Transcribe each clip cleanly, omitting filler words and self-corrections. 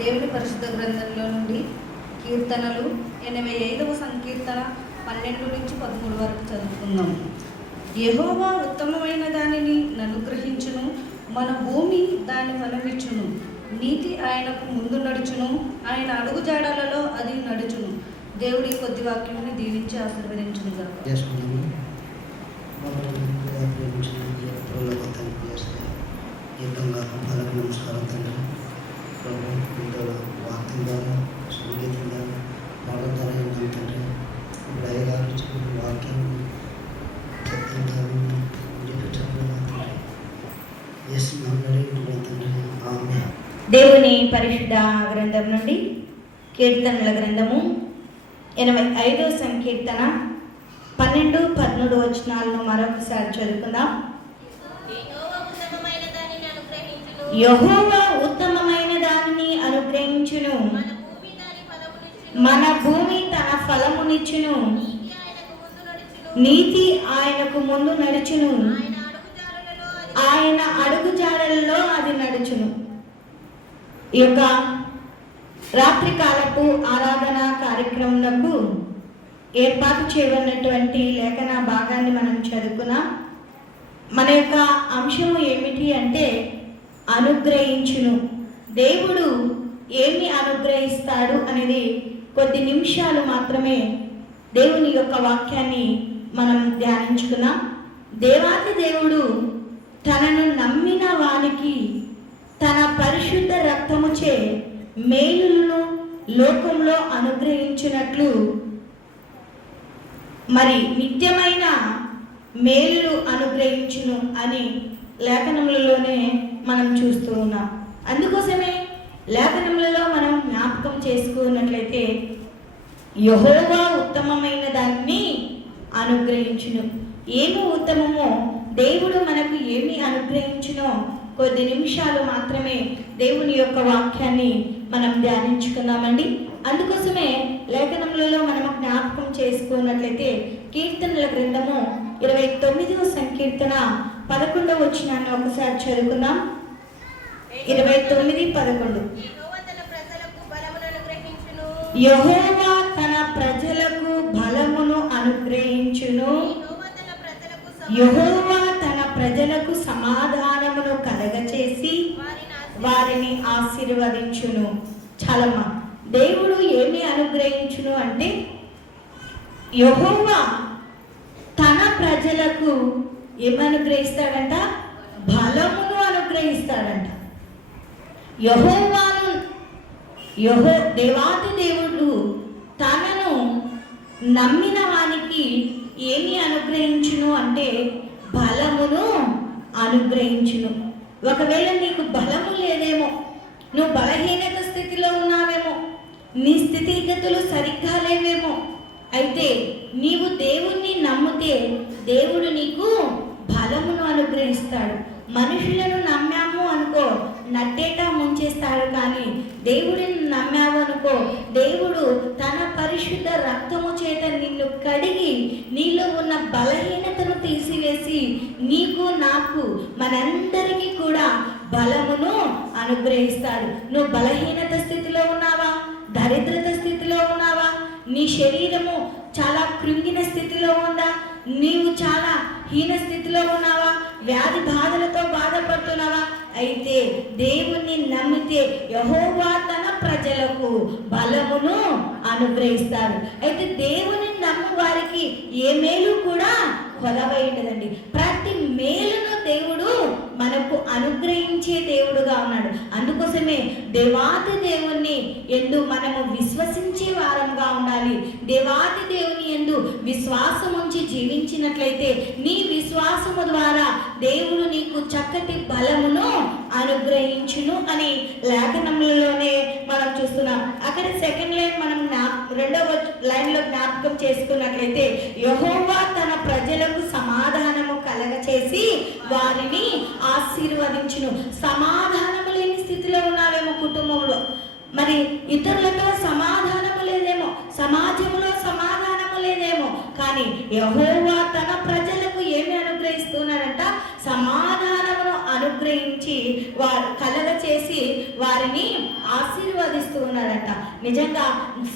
దేవుని పరిశుద్ధ గ్రంథంలో నుండి కీర్తనలు 85వ సంకీర్తన 12 నుంచి 13 వరకు చదువుకుందాం. యెహోవా ఉత్తమమైన దానిని అనుగ్రహించును, మన భూమి దాని ఫలమిచ్చును. నీతి ఆయనకు ముందు నడుచును, ఆయన అడుగుజాడలలో అది నడుచును. దేవుడి కొద్ది వాక్యాన్ని దీవించి ఆశీర్వదించును గాక. నమస్కారం తండ్రి. ప్రభు మీతో వాక్యం ద్వారా సంగీతం ద్వారా పాటల ద్వారా ఏంటంటే తండ్రి ఇప్పుడు అయ్యగారు చెప్పిన వాక్యం దేవుని పరిశుద్ధ గ్రంథం నుండి కీర్తనల గ్రంథము 85వ సంకీర్తన 12-13 వచనాలను మరొకసారి చదువుకుందాం. యెహోవా ఉత్తమమైన దానిని అనుగ్రహించును, మన భూమి తన ఫలమునిచ్చును. నీతి ఆయనకు ముందు నడుచును, ఆయన అడుగుజాడలలో అది నడుచును. ఈ యొక్క రాత్రికాలపు ఆరాధన కార్యక్రమంలో ఏర్పాటు చేయబడినటువంటి లేఖన భాగాన్ని మనం చదువుకున్నాం. మన యొక్క అంశము ఏమిటి అంటే అనుగ్రహించును. దేవుడు ఏమి అనుగ్రహిస్తాడు అనేది కొద్ది నిమిషాలు మాత్రమే దేవుని యొక్క వాక్యాన్ని మనం ధ్యానించుకున్నాం. దేవాది దేవుడు తనను నమ్మిన వానికి తన పరిశుద్ధ రక్తముచే మేలులను లోకంలో అనుగ్రహించినట్లు మరి నిత్యమైన మేలులు అనుగ్రహించును అని లేఖనములలోనే మనం చూస్తూ ఉన్నాం. అందుకోసమే లేఖనములలో మనం జ్ఞాపకం చేసుకున్నట్లయితే యెహోవా ఉత్తమమైన దాన్ని అనుగ్రహించును. ఏమి ఉత్తమమో దేవుడు మనకు ఏమి అనుగ్రహించునో కొద్ది నిమిషాలు మాత్రమే దేవుని యొక్క వాక్యాన్ని మనం ధ్యానించుకున్నామండి. అందుకోసమే లేఖనములలో మనము జ్ఞాపకం చేసుకున్నట్లయితే కీర్తనల గ్రంథము 29వ సంకీర్తన 11వ వచనాన్ని ఒకసారి చదువుకుందాం. 29:11 యెహోవా తన ప్రజలకు బలమును అనుగ్రహించును, యెహోవా తన ప్రజలకు సమాధానమును కలగచేసి వారిని ఆశీర్వదించును. చాలమ్మా, దేవుడు ఏమి అనుగ్రహించును అంటే యెహోవా తన ప్రజలకు ఏమి అనుగ్రహిస్తాడంట? బలమును అనుగ్రహిస్తాడంట. దేవాది దేవుడు తనను నమ్మిన వానికి ఏమి అనుగ్రహించును అంటే బలమును అనుగ్రహించును. ఒకవేళ నీకు బలము లేదేమో, నువ్వు బలహీనత స్థితిలో ఉన్నావేమో, నీ స్థితిగతులు సరిగ్గా లేవేమో, అయితే నీవు దేవుణ్ణి నమ్మితే దేవుడు నీకు బలమును అనుగ్రహిస్తాడు. మనుషులను నమ్మాము అనుకో నట్టేటా ముంచేస్తాడు, కానీ దేవుడిని నమ్మావు అనుకో దేవుడు తన పరిశుద్ధ రక్తము చేత నిన్ను కడిగి నీలో ఉన్న బలహీనతను తీసివేసి నీకు నాకు మనందరికీ కూడా బలమును అనుగ్రహిస్తాడు. నువ్వు బలహీనత స్థితిలో ఉన్నావా? దరిద్రత స్థితిలో ఉన్నావా? నీ శరీరము చాలా కృంగిన స్థితిలో ఉందా? నీవు చాలా హీన స్థితిలో ఉన్నావా? వ్యాధి బాధలతో బాధపడుతున్నావా? అయితే దేవుణ్ణి నమ్మితే యెహోవా తన ప్రజలకు బలమును అనుగ్రహిస్తాడు. అయితే దేవుని నమ్ము వారికి ఏ మేలు కూడా కొలవై ఉండదండి. ప్రతి మేలును దేవుడు మనకు అనుగ్రహించే దేవుడుగా ఉన్నాడు. అందుకోసమే దేవాది దేవుణ్ణి ఎందు మనము విశ్వసించే వారంగా ఉండాలి. దేవాది దేవుని ఎందు విశ్వాసం ఉంచి జీవించినట్లయితే నీ విశ్వాసము ద్వారా దేవుడు నీకు చక్కటి బలమును అనుగ్రహించును అని లేఖనములలోనే మనం చూస్తున్నాం. అక్కడ సెకండ్ లైన్ మనం రెండవ లైన్లో జ్ఞాపకం చేసుకున్నట్లయితే యెహోవా తన ప్రజలకు సమాధానము కలగచేసి వారిని ఆశీర్వదించును. సమాధానము లేని స్థితిలో ఉన్నావేమో కుటుంబంలో, మరి ఇతరులతో సమాధానము లేదేమో, సమాజంలో సమాధానము లేదేమో, కానీ యెహోవా తన ప్రజలకు ఏమి అనుగ్రహిస్తున్నాడంట? సమాధానమును అనుగ్రహించి వారు కలగచేసి వారిని ఆశీర్వ ఆశీర్వదిస్తూ ఉన్నాడంట. నిజంగా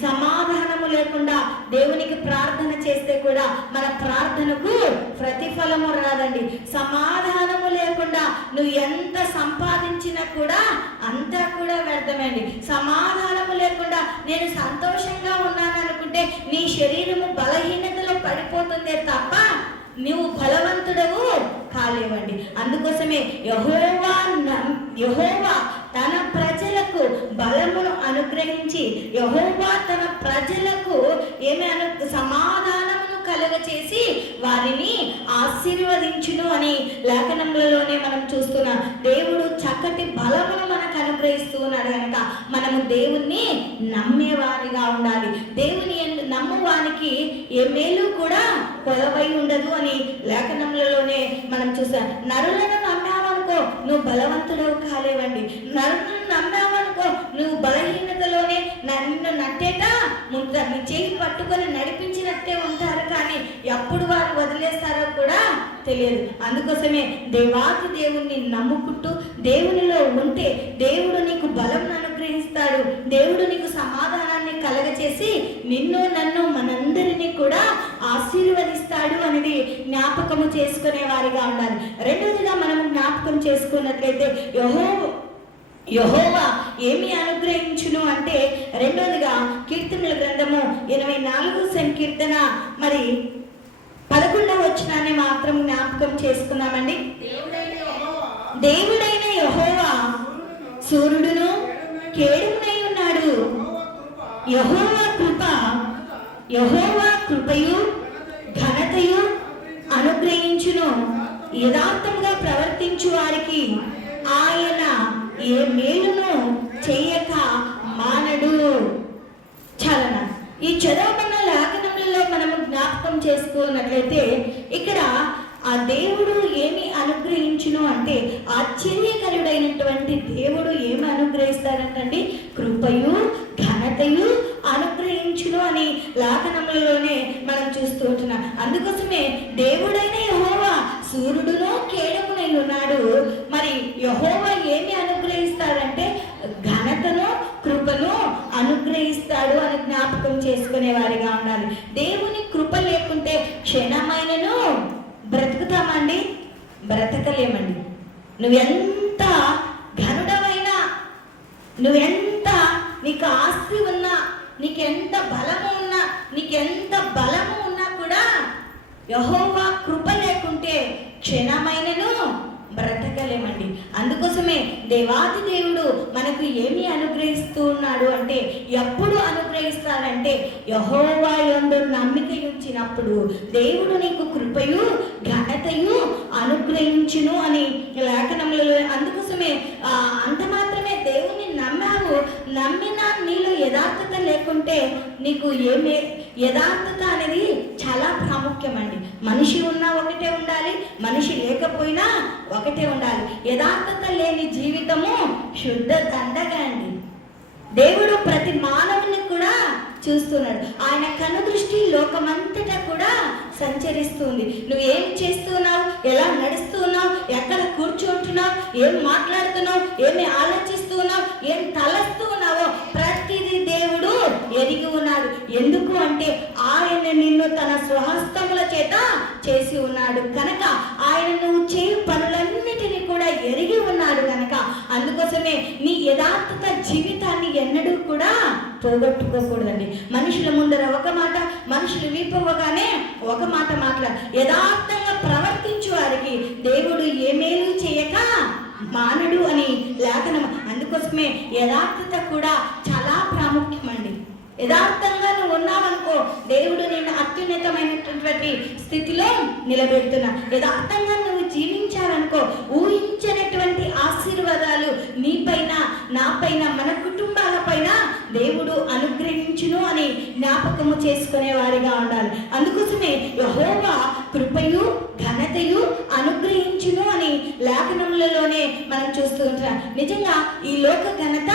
సమాధానము లేకుండా దేవునికి ప్రార్థన చేస్తే కూడా మన ప్రార్థనకు ప్రతిఫలము రాదండి. సమాధానము లేకుండా నువ్వు ఎంత సంపాదించినా కూడా అంతా కూడా వ్యర్థమండి. సమాధానము లేకుండా నేను సంతోషంగా ఉన్నాను అనుకుంటే నీ శరీరము బలహీనతలో పడిపోతుందే తప్ప నువ్వు బలవంతుడవు కాలేవండి. అందుకోసమే యెహోవా తన ప్రజలకు బలమును అనుగ్రహించి యెహోవా తన ప్రజలకు సమాధానమును కలుగచేసి వారిని ఆశీర్వదించును అని లేఖనములలోనే మనం చూస్తున్నాం. దేవుడు చక్కటి బలమును మనకు అనుగ్రహిస్తూ ఉన్నాడు కనుక మనము దేవుణ్ణి నమ్మేవారిగా ఉండాలి. దేవుని నమ్మువానికి ఏ మేలు కూడా కొలవై ఉండదు అని లేఖనములలోనే మనం చూసాం. నరులను నమ్మావనుకో నువ్వు బలవంతుడవు కాలేవండి. నరులను నమ్మావనుకో నువ్వు బలహీనతలోనే నిన్ను నట్టేట నీ చేయి పట్టుకొని నడిపించినట్టే ఉంటారు, కానీ ఎప్పుడు వారు వదిలేస్తారో కూడా తెలియదు. అందుకోసమే దేవాది దేవుణ్ణి నమ్ముకుంటూ దేవునిలో ఉంటే దేవుడు నీకు బలం అనుగ్రహిస్తాడు. దేవుడు నీకు సమాధానాన్ని కలగచేసి నిన్ను నన్ను మనందరినీ కూడా ఆశీర్వదిస్తాడు అనేది జ్ఞాపకము చేసుకునే వారిగా ఉండాలి. రెండవదిగా మనము జ్ఞాపకం చేసుకున్నట్లయితే యెహోవా ఏమి అనుగ్రహించును అంటే రెండోదిగా కీర్తనల గ్రంథము 84 సంకీర్తన మరి 11వ వచనాన్ని మాత్రం జ్ఞాపకం చేసుకున్నామండి. దేవుడైన యెహోవా సూర్యుడును కేడుమునై ఉన్నాడు. యెహోవా కృపయు ఘనతయు అనుగ్రహించును. యథార్థంగా ప్రవర్తించు వారికి ఆయన ఏ మేలును చెయ్యక మానడు. చలన ఈ చదవబడిన లేఖనములలో మనము జ్ఞాపకం చేసుకున్నట్లయితే ఇక్కడ ఆ దేవుడు ఏమి అనుగ్రహించును అంటే ఆశ్చర్యకరుడైనటువంటి దేవుడు ఏమి అనుగ్రహిస్తాడంటండి? కృపయు ఘనతయు అనుగ్రహించును అని లేఖనములలోనే మనం చూస్తూ ఉంటున్నాం. అందుకోసమే దేవుడైన యెహోవా సూర్యుడును కేడమునై ఉన్నాడు. మరి యెహోవా ఏమి అనుగ్రహిస్తాడంటే ఘనతను కృపను అనుగ్రహిస్తాడు అని జ్ఞాపకం చేసుకునే వారిగా ఉండాలి. దేవుని కృప లేకుంటే క్షణమైనను బ్రతుకుతామండి? బ్రతకలేమండి. నువ్వెంత ఘనుడమైనా, నువ్వెంత నీకు ఆస్తి ఉన్నా, నీకెంత బలము ఉన్నా, నీకెంత బలము ఉన్నా కూడా యెహోవా కృప లేకుంటే క్షణమైనను బ్రతకలేమండి. అందుకోసమే దేవాది దేవుడు మనకు ఏమి అనుగ్రహిస్తూ ఉన్నాడు అంటే, ఎప్పుడు అనుగ్రహిస్తాడంటే యెహోవా యందు నమ్మిక ఉంచినప్పుడు దేవుడు నీకు కృపయు ఘనతయు అనుగ్రహించును అని లేఖనములలో. అందుకోసమే అంత మాత్రమే దేవుని నమ్మావు, నమ్మినా నీలో యథార్థత లేకుంటే నీకు ఏమే యథార్థత అనేది చాలా ప్రాముఖ్యం అండి. మనిషి ఉన్నా ఒకటే ఉండాలి, మనిషి లేకపోయినా ఒకటే ఉండాలి. యథార్థత లేని జీవితము శుద్ధ దండగా అండి. దేవుడు ప్రతి మానవుని కూడా చూస్తున్నాడు. ఆయన కను దృష్టి లోకమంతటా కూడా సంచరిస్తుంది. నువ్వు ఏం చేస్తున్నావు, ఎలా నడుస్తున్నావు, ఎక్కడ కూర్చుంటున్నావు, ఏం మాట్లాడుతున్నావు, ఏమి ఆలోచిస్తున్నావు, ఏం తలస్తున్నావో ప్రతిదీ దేవుడు ఎరిగి ఉన్నాడు. ఎందుకు అంటే ఆయన నిన్ను తన స్వహస్తముల చేత చేసి ఉన్నాడు కనుక, ఆయన నువ్వు చేయు పనులన్నిటినీ కూడా ఎరిగి ఉన్నాడు కనుక, అందుకోసమే నీ యథార్థత జీవితాన్ని ఎన్నడూ కూడా పోగొట్టుకోకూడదండి. మనుషుల ముందర ఒక మాట, మనుషులు వీపవ్వగానే ఒక మాట మాట్లాడు. యథార్థంగా ప్రవర్తించు వారికి దేవుడు ఏ మేలు చేయక మానడు అని లేఖనం. అందుకోసమే యథార్థత కూడా చాలా ప్రాముఖ్యమండి. యథార్థంగా నువ్వు ఉన్నావనుకో దేవుడు నిన్ను అత్యున్నతమైనటువంటి స్థితిలో నిలబెడుతున్నా. యథార్థంగా నువ్వు జీవించాలనుకో ఊహించినటువంటి ఆశీర్వాదాలు నీపైన, నాపైన, మన కుటుంబాల పైన దేవుడు అనుగ్రహించును అని జ్ఞాపకము చేసుకునే వారిగా ఉండాలి. అందుకోసమే యెహోవా కృపయు ఘనతయు అనుగ్రహించును అని లేఖనములలోనే మనం చూస్తూ ఉంటాం. నిజంగా ఈ లోక ఘనత,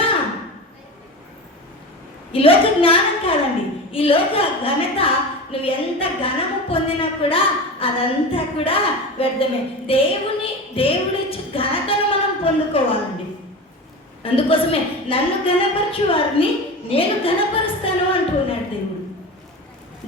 ఈ లోక జ్ఞానం కాదండి, ఈ లోక ఘనత నువ్వు ఎంత ఘనము పొందినా కూడా అదంతా కూడా వ్యర్థమే. దేవుడిచ్చి ఘనతను మనం పొందుకోవాలండి. అందుకోసమే నన్ను ఘనపరచు వారిని నేను ఘనపరుస్తాను అంటున్నాడు దేవుడు.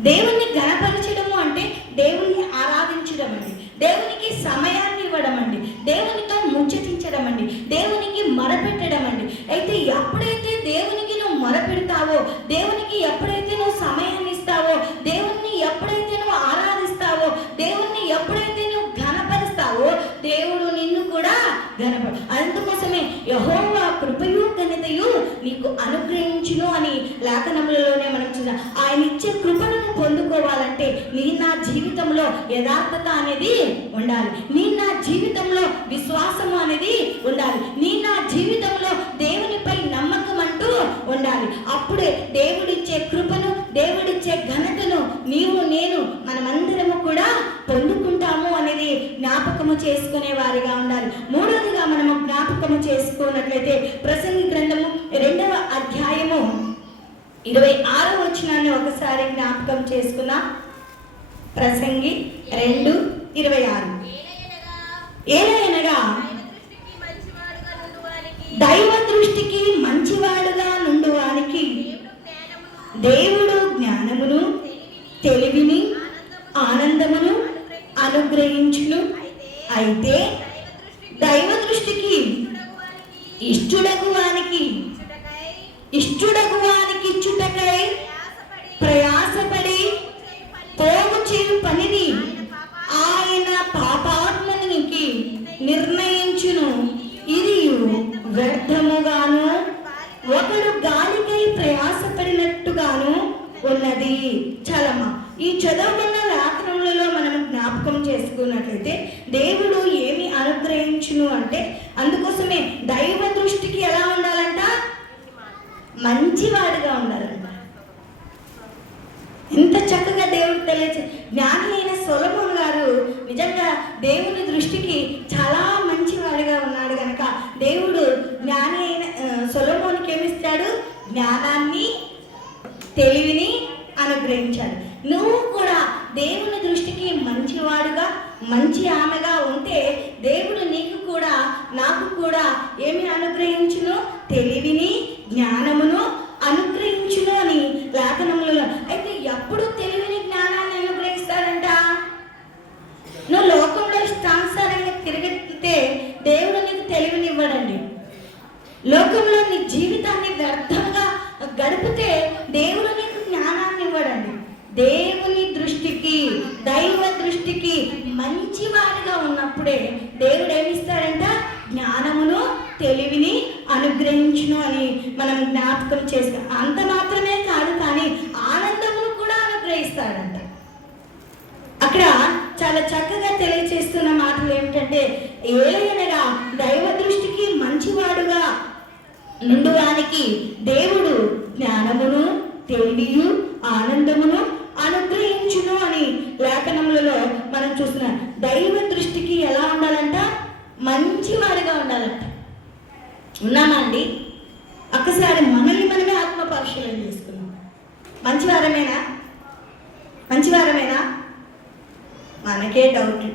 దేవుణ్ణి ఘనపరచడము అంటే దేవుణ్ణి ఆరాధించడం అండి, దేవునికి సమయాన్ని ఇవ్వడం అండి, దేవునితో ముచ్చటించడం అండి, దేవునికి మొరపెట్టడం అండి. అయితే ఎప్పుడైతే దేవునికి నువ్వు మొరపెడతావో, దేవునికి ఎప్పుడైతే నువ్వు సమయాన్ని ఇస్తావో, దేవుణ్ణి ఎప్పుడైతే నువ్వు ఆరాధిస్తావో, దేవుణ్ణి ఎప్పుడైతే నువ్వు ఘనపరుస్తావో, దేవుడు నిన్ను కూడా అందుకోసమే యెహోవా కృపయు ఘనతయు నీకు అనుగ్రహించును అని లేఖనములలోనే మనం చూసాం. ఆయన ఇచ్చే కృపను పొందుకోవాలంటే నీ నా జీవితంలో యథార్థత అనేది ఉండాలి, నీ నా జీవితంలో విశ్వాసము అనేది ఉండాలి, నీ నా జీవితంలో దేవునిపై నమ్మకం అంటూ ఉండాలి. అప్పుడే దేవుడిచ్చే కృపను, దేవుడిచ్చే ఘనతను నీవు నేను మనమందరము కూడా పొందుకుంటాము అనేది జ్ఞాపకము చేసుకునే వారిగా ఉండాలి. మూడవదిగా మనము జ్ఞాపకము చేసుకున్నట్లయితే ప్రసంగి గ్రంథము 2వ అధ్యాయము 26వ వచనాన్ని ఒకసారి జ్ఞాపకం చేసుకున్నాం. ప్రసంగి 2:26. ఏలయనగా దైవ దృష్టికి మంచివాడుగా నుండువానికి దేవుడు జ్ఞానమును, తెలివిని, ఆనందమును అనుగ్రహించును. అయితే దైవ దృష్టికి ఇష్టడగు వానికి ఇచ్చుటకై ప్రయాసపడి పోగు చేయు పనిని ఆయన పాపాత్మనికి నిర్ణయించును. ఇది వ్యర్థముగాను ఒకడు గాలికై ప్రయాసపడినట్టుగాను ఉన్నది. చలమ ఈ చదువుకున్న లేఖనములలో మనం జ్ఞాపకం చేసుకున్నట్లయితే దేవుడు ఏమి అనుగ్రహించును అంటే, అందుకోసమే దైవ దృష్టికి ఎలా ఉండాలంట, మంచివాడుగా ఉండాలంట. ఎంత చక్కగా దేవుడు తెలియచే. జ్ఞాని అయిన సొలొమోను గారు నిజంగా దేవుని దృష్టికి చాలా మంచివాడిగా ఉన్నాడు కనుక దేవుడు జ్ఞాని అయిన సొలొమోనుకి ఏమిస్తాడు, జ్ఞానాన్ని, తెలివిని అనుగ్రహించాడు. నువ్వు కూడా దేవుని దృష్టికి మంచివాడుగా, మంచి ఆమెగా ఉంటే దేవుడు నీకు కూడా నాకు కూడా ఏమి అనుగ్రహించును, తెలివిని, జ్ఞానమును అనుగ్రహించును అని లేఖనములలో. అయితే ఎప్పుడు తెలివిని, జ్ఞానాన్ని అనుగ్రహిస్తాడంట? నువ్వు లోకంలో ఇష్టానుసారంగా తిరిగితే దేవుడు నీకు తెలివినివ్వడండి. లోకంలో నీ జీవితాన్ని వ్యర్థంగా గడిపితే దేవుడు నీకు జ్ఞానాన్ని ఇవ్వడండి. దేవుని దృష్టికి, దైవ దృష్టికి మంచివాడిగా ఉన్నప్పుడే దేవుడు ఏమిస్తాడంట, జ్ఞానమును, తెలివిని అనుగ్రహించును అని మనం జ్ఞాపకం చేస్తాం. అంత మాత్రమే కాదు, కానీ ఆనందమును కూడా అనుగ్రహిస్తాడంట. అక్కడ చాలా చక్కగా తెలియచేస్తున్న మాటలు ఏమిటంటే, ఏలయనగా దైవ దృష్టికి మంచివాడుగా నుండువానికి దేవుడు జ్ఞానమును, తెలివియు, ఆనందమును అనుగ్రహించును అని లేఖనములలో మనం చూస్తున్నాం. దైవ దృష్టికి ఎలా ఉండాలంట, మంచివాడిగా ఉండాలంట. ఉన్నామా అండి? ఒక్కసారి మనల్ని మనమే ఆత్మ పరిశీలన చేసుకున్నాం. మంచివారమేనా? మంచివారమేనా? మనకే డౌట్.